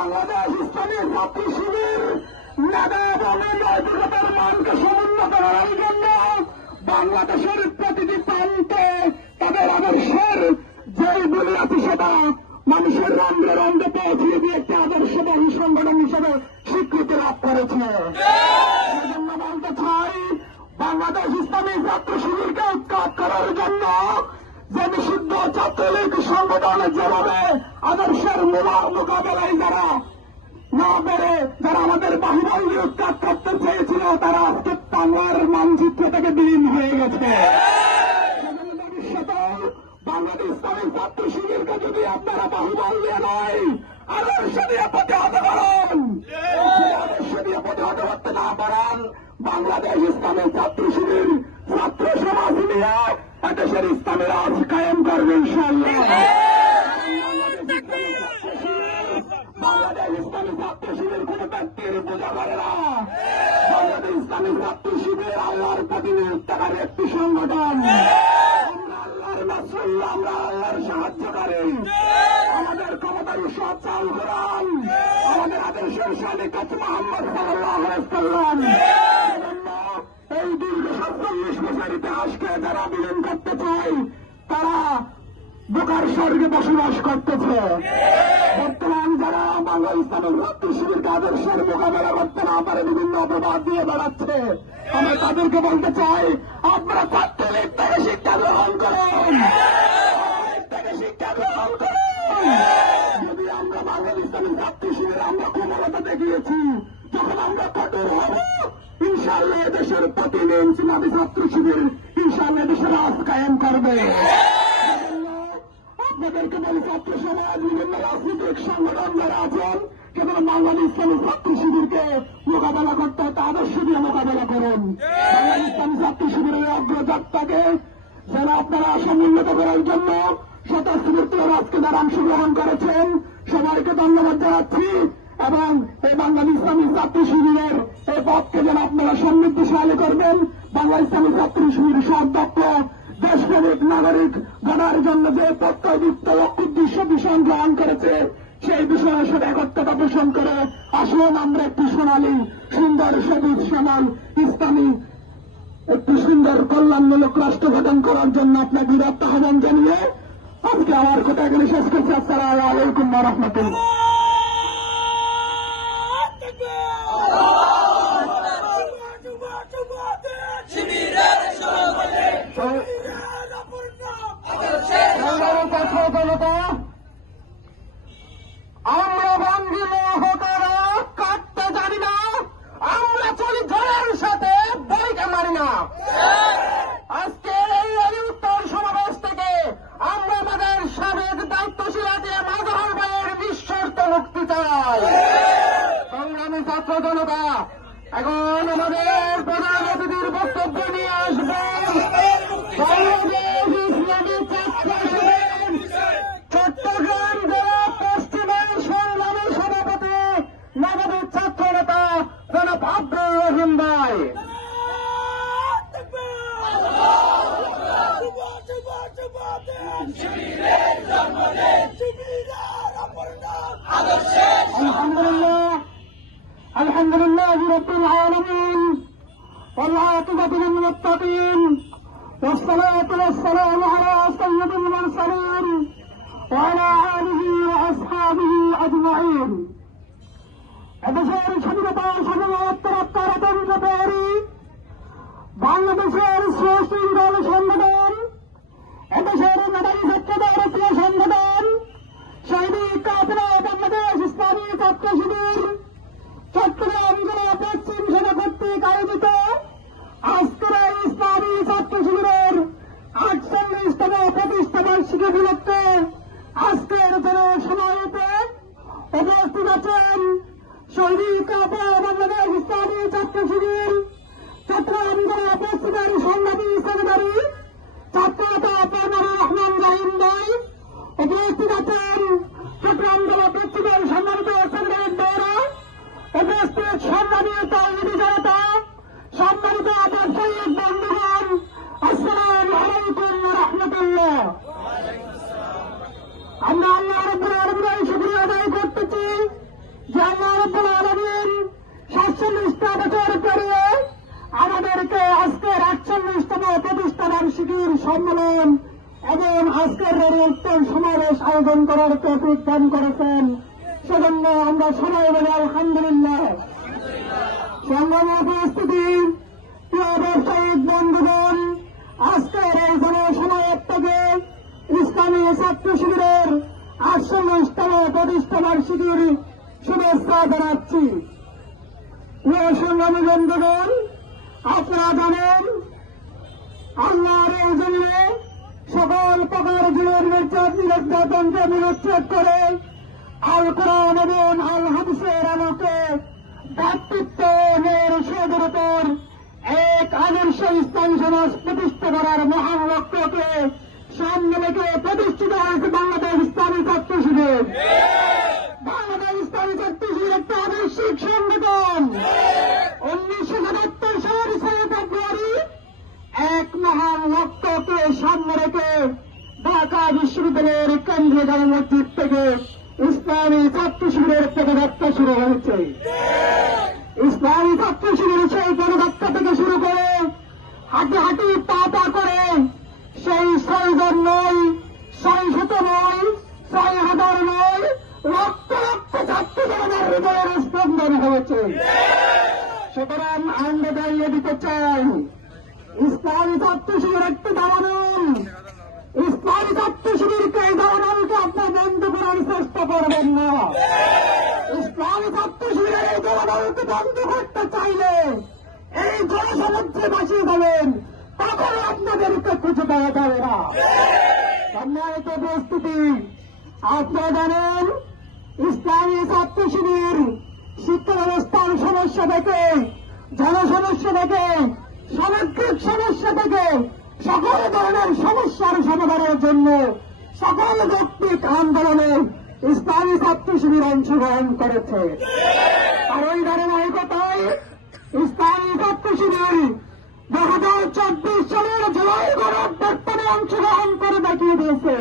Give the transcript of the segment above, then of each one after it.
বাংলাদেশ ইসলামী ছাত্র শিবির নেতা এবং নৈতিকতার মানকে সমুন্নত করার জন্য বাংলাদেশের প্রতিটি প্রান্তে তাদের আদর্শের যেই বুনিয়াদি সেটা মানুষের রন্ধ্রে রন্ধ্রে পৌঁছিয়ে দিয়ে একটি আদর্শবাহী সংগঠন হিসেবে স্বীকৃতি লাভ করেছে। সেজন্য বলতে চাই, বাংলাদেশ ইসলামী ছাত্র শিবিরকে উৎখাত করার জন্য যে নিষিদ্ধ ছাত্রলীগ সংগঠন যেভাবে আদর্শের মোকাবেলায় যারা না পেরে যারা আমাদের বাহুবলী উৎখাত করতে চেয়েছিল, তারা আজকে বাংলার মানচিত্র থেকে বিলীন হয়ে গেছে। ভবিষ্যতে বাংলাদেশ ইসলামী ছাত্র শিবিরকে যদি আপনারা বাহুবল দিয়ে নয়, আদর্শ দিয়ে প্রতিহত করেন, আদর্শ দিয়ে প্রতিহত করতে না পারেন, বাংলাদেশ ইসলামী ছাত্র শিবির ছাত্র সমাজ নিয়ে এদেশের ইসলামী রাজ কায়েম করবে ইনশাআল্লাহ। বাংলাদেশ ইসলামী ছাত্র শিবির কোন ব্যক্তির বোঝা করে না। বাংলাদেশ ইসলামী ছাত্র শিবির আল্লাহর প্রতিনিধিত্বকারী একটি সংগঠন। আমরা আল্লাহর নাসরুল্লাহ, আমরা আল্লাহর সাহায্যকারী। আমাদের ক্ষমতার সব চাল করান, আমাদের আদর্শের শালিকাত মুহাম্মদ সাল্লাল্লাহু আলাইহি ওয়াসাল্লাম। এই দীর্ঘ ৪৭ বছর ইতিহাসকে যারা বিলীন করতে চায়, তারা বোকার স্বর্গে বসবাস করতেছে। বর্তমান যারা বাংলা ইসলামের ছাত্র শিবিরকে আদর্শের মোকাবেলা করতে না পারে বিভিন্ন অপবাদ দিয়ে বেড়াচ্ছে, আমরা তাদেরকে বলতে চাই, আপনারা ছাত্রলীগ থেকে শিক্ষা গ্রহণ করুন, শিক্ষা গ্রহণ করুন। যদি আমরা বাংলা ইসলামের ছাত্র শিবির আমরা ক্ষমতা দেখিয়েছি, যখন আমরা কঠোর হব, ইনশাআল্লাহ দেশের প্রতিদিন ইসলামী ছাত্র শিবির ইনশাআল্লাহ দেশের রাজ কায়েম করবে। আপনাদেরকে বলি, ছাত্র সমাজ বিভিন্ন রাজনৈতিক সংগঠন যারা আছেন, কেবল বাংলাদেশ ইসলামী ছাত্র শিবিরকে মোকাবেলা করতে হয়, আদর্শ দিয়ে মোকাবেলা করুন। বাংলাদেশ ইসলামী ছাত্র শিবিরের অগ্রযাত্রাকে যারা আপনারা সমুন্নত করার জন্য স্বতঃস্ফূর্ত আজকে যারা অংশগ্রহণ করেছেন, সবাইকে ধন্যবাদ জানাচ্ছি। এবং এই বাংলাদেশ ইসলামী ছাত্র শিবিরের এই পথকে যেন আপনারা সমৃদ্ধিশালী করবেন। বাংলা ইসলামী ছাত্র শিবির সদক্ষ দেশপ্রেমিক নাগরিক গড়ার জন্য যে প্রত্যয়যুক্ত উদ্দেশ্য ভীষণ গ্রহণ করেছে, সেই বিষয়ের সাথে একত্রতা পোষণ করে আসুন আমরা একটি সোনালী সুন্দর সবুজ শ্যামল ইসলামী একটি সুন্দর কল্যাণমূলক রাষ্ট্র গঠন করার জন্য আপনার বিরাট আহ্বান জানিয়ে আজকে আমার কথা এখানে শেষ করছি। আসসালামু আলাইকুম ওয়া রাহমাতুল্লাহ। আমরা ভাঙ্গি হোতারা কাটতে জানি না, আমরা চলি ঝড়ের সাথে বইকে মারি না। আজকে এই উত্তর সমাবেশ থেকে আমরা আমাদের সাবেক দায়িত্বশীল আছে মাজার ভাইয়ের নিঃশর্ত মুক্তি চাই। সংগ্রামী ছাত্র জনতা, এখন আমাদের প্রধান অতিথির বক্তব্য নিয়ে আসবেন বাংলাদেশ ইসলামী ছাত্র শিবির চট্টগ্রাম জেলা পশ্চিমের সংগ্রামী সভাপতি নববীর ছাত্র নেতা জনাব আব্দুর রহিম ভাই। আলহামদুলিল্লাহ রাব্বিল আলামিন ওয়াল আকিবাতু লিল মুত্তাকিন ওয়াসসালাতু ওয়াসসালামু আলা সাইয়্যিদিল মুরসালিন ওয়া আলা আলিহি ওয়া আসহাবিহি আজমাইন। এদেশের স্বাধীনতা সার্বভৌমত্ব রক্ষার অতন্ত্র প্রহরী বাংলাদেশের শ্রেষ্ঠ দল সংগঠন, এদেশের মেধাবী ছাত্রদের প্রিয় সংগঠন শহীদ কাফেলা বাংলাদেশ ইসলামী ছাত্র শিবির চট্টগ্রাম জেলা পশ্চিম সেনা কর্তৃক আয়োজিত আজকের এই ইসলামী ছাত্র শিবিরের ৪৮তম প্রতিষ্ঠা বার্ষিকী উপলক্ষে আজকের জনসমাবেশে উপস্থিত আছেন শহীদ কাফেলা বাংলাদেশ ইসলামী ছাত্র শিবির চট্টগ্রাম জেলা পশ্চিমের সংগ্রামী সেক্রেটারি ছাত্রনেতা পারভেজ রহমান রাহিম ভাই, উপস্থিত আছেন চট্টগ্রাম জেলা পশ্চিমের সম্মানিত সেক্রেটারি দ্বারা উপস্থিত সম্মানীয় তৌহিদি জনতা, সম্মানিত ব্যবসায়িক বন্ধুগণ, আসসালামু আলাইকুম ওয়া রাহমাতুল্লাহ। আমরা আল্লাহ রাব্বুল আলামিনের শুকরিয়া আদায় করতেছি 48তম প্রতিষ্ঠা বার্ষিকীর সম্মেলন এবং আজকের উত্তর সমাবেশ আয়োজন করার তৌফিক দান করেছেন, সেজন্য আমরা সবাই বলি আলহামদুলিল্লাহ। সংগ্রামী উপস্থিতি, প্রিয় ব্যবসায়িক বন্ধুগণ, আজকের এই জনসমাবেশ থেকে ইসলামী ছাত্র শিবিরের 48তম প্রতিষ্ঠা বার্ষিকীর শুভেচ্ছা জানাচ্ছি। প্রিয় সংগ্রামী বন্ধুগণ, আপনারা জানেন আল্লাহর এই জমিনে সকল প্রকার জীবন নির্যাতনকে নিরুচ্ছেদ করে আল কোরআন এবং আল হাদিসের আলোকে ভ্রাতৃত্ব নির্দেশের উপর এক আদর্শ ইসলামী সমাজ প্রতিষ্ঠা করার মহান লক্ষ্যকে সামনে রেখে প্রতিষ্ঠিত হয়েছে বাংলাদেশ ইসলামী ছাত্র শিবির। বাংলাদেশ ইসলামী ছাত্র শিবির একটি আদর্শিক সংগঠন। 1977 সালের 6 ফেব্রুয়ারি এক মহান লক্ষ্যকে সামনে রেখে ঢাকা বিশ্ববিদ্যালয়ের কেন্দ্রীয় জামে মসজিদ থেকে ইসলামী ছাত্র শিবিরের পদযাত্রা শুরু হয়েছে। ইসলামী ছাত্র শিবির সেই পদযাত্রা থেকে শুরু করে হাঁটি হাঁটি পা পা করে সেই 6 জন নয়, 600 নয়, 6,000 নয়, লক্ষ লক্ষ ছাত্র জনতার হৃদয়ের স্পন্দন হয়েছে। সুতরাং আমরা দাঁড়িয়ে দিতে চাই, ইসলামী ছাত্র শিবির একটি দাওয়ান। ইসলামী ছাত্র শিবিরকে এই দাওয়ানকে আপনি বন্ধ করার চেষ্টা করবেন না। ইসলামী ছাত্র শিবিরের এই দাওয়ানকে বন্ধ করতে চাইলে এই জনসমুদ্রে ভাসিয়ে দেবেন, তখন আপনাদেরকে খুঁজে পাওয়া যাবে না। সম্মানিত উপস্থিতি, আপনারা জানেন ইসলামী ছাত্র শিবির শিক্ষা ব্যবস্থার সমস্যা থেকে, জনসমস্যা থেকে, সামগ্রিক সমস্যা থেকে সকল ধরনের সমস্যার সমাধানের জন্য সকল যৌক্তিক আন্দোলনে ইসলামী ছাত্র শিবির অংশগ্রহণ করেছে। আর ওই ধারাবাহিকতায় ইসলামী ছাত্র শিবির 2024 সালের জুলাই গণঅভ্যুত্থানে অংশগ্রহণ করে দেখিয়ে দিয়েছে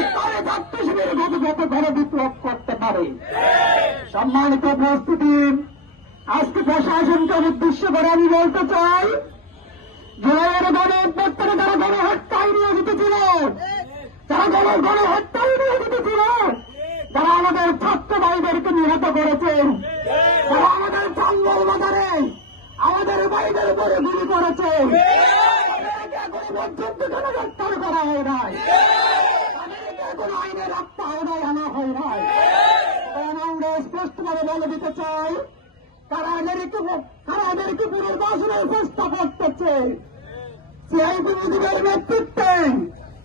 ইসলামী ছাত্র শিবির যত ঘরে বিপ্লব করতে পারে। সম্মানিত উপস্থিতি, আজকে প্রশাসনকে উদ্দেশ্য করে আমি বলতে চাই, জুলাইয়ের গণঅভ্যুত্থানে যারা গণহত্যায় নিয়োজিত ছিল, যারা গণহত্যায় নিয়োজিত ছিল, যারা আমাদের ছাত্র ভাইদেরকে নিহত করেছেন, যারা আমাদের জঙ্গল বাজারে আমাদের ভাইদের উপরে গুলি করেছে, তাদেরকে এখনো পর্যন্ত গণহত্যার করা হয় নাই, তাদেরকে এখনো আইনের আওতায় আনা হয় নাই। আমরা স্পষ্টভাবে বলে দিতে চাই, তারা এদেরকে পুনর্বাসনের চেষ্টা করতেছে। সিআইবি মুজিবের নেতৃত্বে,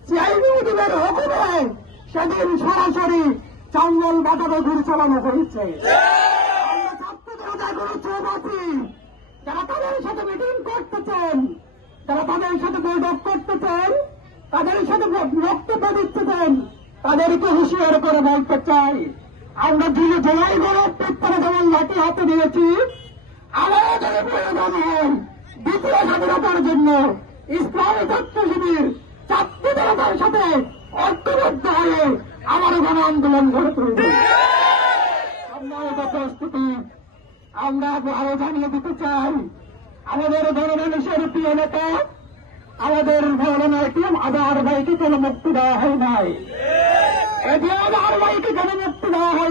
সিআইবি মুজিবের হুকুমে সেদিন সরাসরি জঙ্গল বাজারে গুলি চালানো হয়েছে। আমরা ছাত্র জনতা এখনো চোখ আছি, যারা তাদের সাথে মিটিং করতেছেন, যারা তাদের সাথে বৈঠক করতেছেন, তাদের সাথে বক্তব্য দিচ্ছেন, তাদেরকে হুঁশিয়ার করে বলতে চাই, আমরা জুলাই গণঅভ্যুত্থানে যেমন লাঠি হাতে নিয়েছি, আমাদের প্রয়োজন হয় দ্বিতীয় স্বাধীনতার জন্য ইসলামী ছাত্র শিবির ছাত্র জনতার সাথে ঐক্যবদ্ধ হয়ে আমার গণ আন্দোলন গড়ে তুলবে। সম্মানিত উপস্থিতি, আমরা আরো জানিয়ে দিতে চাই, আমাদের গণমানুষের প্রিয় নেতা আমাদের মৌলানা এটিএম আজহার ভাইকে কোনো মুক্তি দেওয়া হয় নাই। এটিএম আজহার ভাইকে কোনো মুক্তি দেওয়া হয়